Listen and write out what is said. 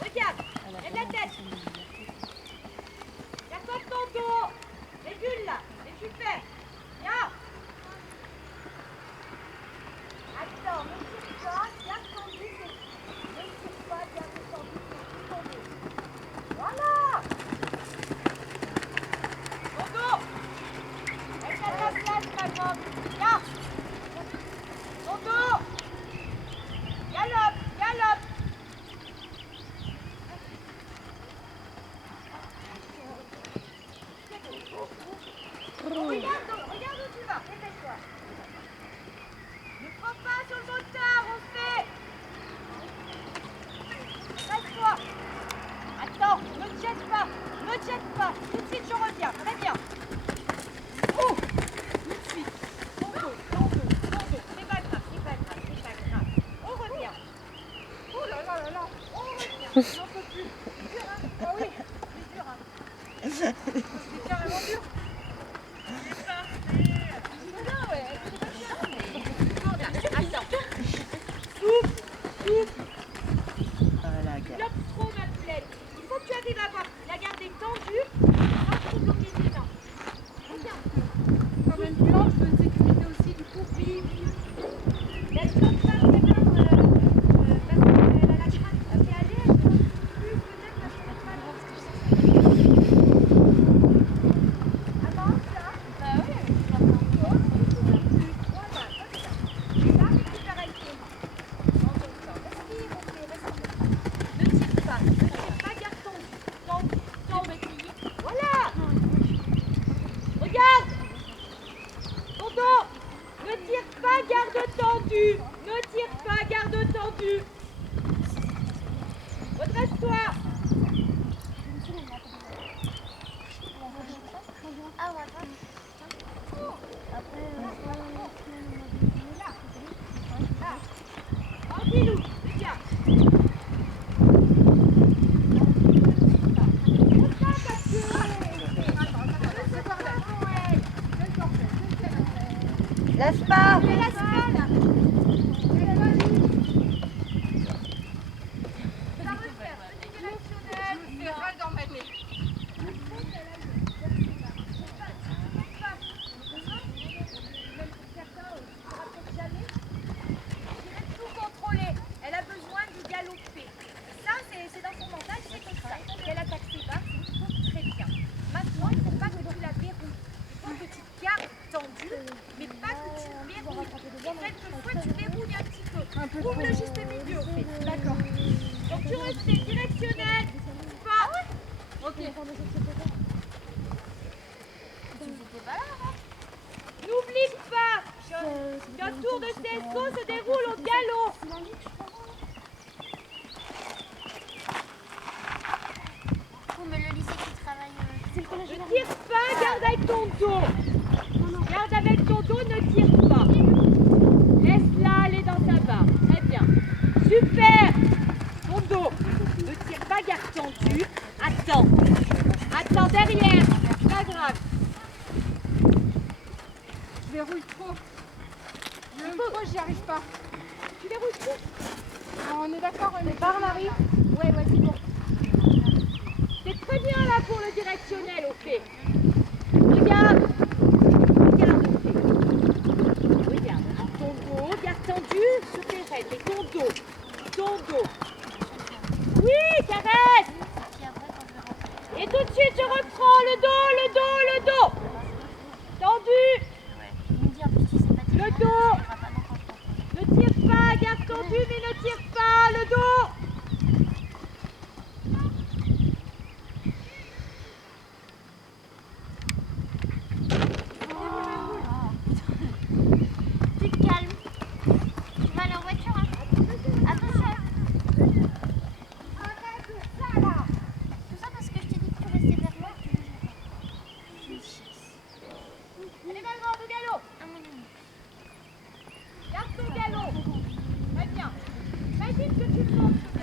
Regarde, lève la tête. Garde-toi de ton dos. Régule là, et tu fais. Viens. Attends, ne tire pas, garde ton but. Ne tire pas, garde ton but. Voilà. Ton dos. Reste à ta place, ma grande. Viens. Ton dos. Galope, galope. Regarde où tu vas, dépêche-toi. Ne prends pas sur le motard, on fait. Reste-toi. Attends, ne te jette pas, ne te jette pas. Tout de suite, je reviens, très bien. Oh, tout de suite. Ton dos. C'est pas grave, c'est pas grave. On revient. Oh là là là là, on revient. J'en peux plus. C'est dur, hein? Ah oui, c'est dur, hein? C'est carrément dur. Bloque trop ma poulette. Il faut que tu arrives à la garder tendue sans trop bloquer tes mains. Regarde. Quand même plan, je veux une sécurité aussi du coup. Oui. Laisse comme ça tes mains parce qu'elle a la crainte qui est allée. Elle ne plus peut-être parce qu'elle n'a pas de... Avance là. Bah oui, Voilà, comme ça. Là, récupère avec tes mains. En ton temps. Respire. Ne tire pas, garde tendu. Voilà. Regarde. Ton dos. Ne tire pas, garde tendu. Ne tire pas, garde tendu. Redresse-toi. Ah ouais. Tranquillou, regarde. Laisse pas. Elle a besoin de galoper. Ça, c'est dans son mental, c'est comme ça. Elle attaque ses bas, très bien. Maintenant, il ne faut pas que tu la verrouilles. Il faut que tu gardes tendue, mais pas que tu verrouilles. Quelquefois, tu verrouilles un petit peu. Trouve le juste milieu, en fait. D'accord. Donc, tu restes directionnel. Pas. Ok. N'oublie pas qu'un tour de CSO se déroule au galop. Mais le lycée qui travaille. Ne tire pas, garde avec ton dos. Garde avec ton dos, ne tire pas. Laisse-la aller dans sa barre. Très bien. Super. Ton dos. Ne tire pas, garde tendu. Attends. Attends derrière. Pas grave. Je verrouille trop. J'y arrive pas. Tu verrouilles trop. On est d'accord, on est Barre, Marie. Ouais, c'est bon. C'est très bien là pour le directionnel, ok. Regarde. Regarde, ok. Regarde. Ton dos, garde tendu sur tes rênes. Et ton dos. Ton dos. Oui, caresse. Et tout de suite, je reprends le dos. Tendu. Le dos. Ne tire pas, garde tendu, mais ne tire pas. Le dos. Tu te calmes. Tu vas aller en voiture, hein? Attention. Arrête ça là. Tout ça parce que je t'ai dit que tu restais vers moi. Allez, ma grande, au galop. Garde ton galop. Très bien. Imagine que tu montes.